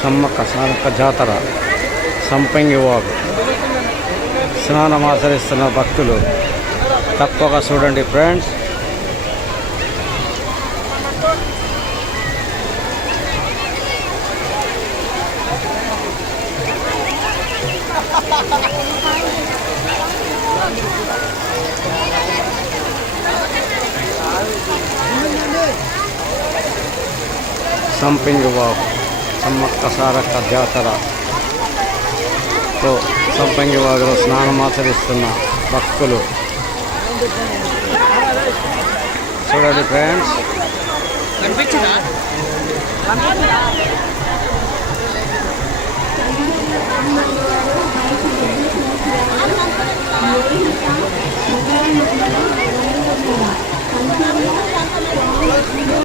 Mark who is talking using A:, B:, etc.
A: సమ్మక్క ಸಾನಕ್ಕ జాతర సంపంగి వాగు స్నానం ఆచరిస్తున్న భక్తులు తప్పక చూడండి ఫ్రెండ్స్ Thank you. వాగు సమ్మక్క సారక్క జాతర తో సంపంగి వాగులో స్నానం భక్తులు. చూడండి ఫ్రెండ్స్.
B: కనిపించిందా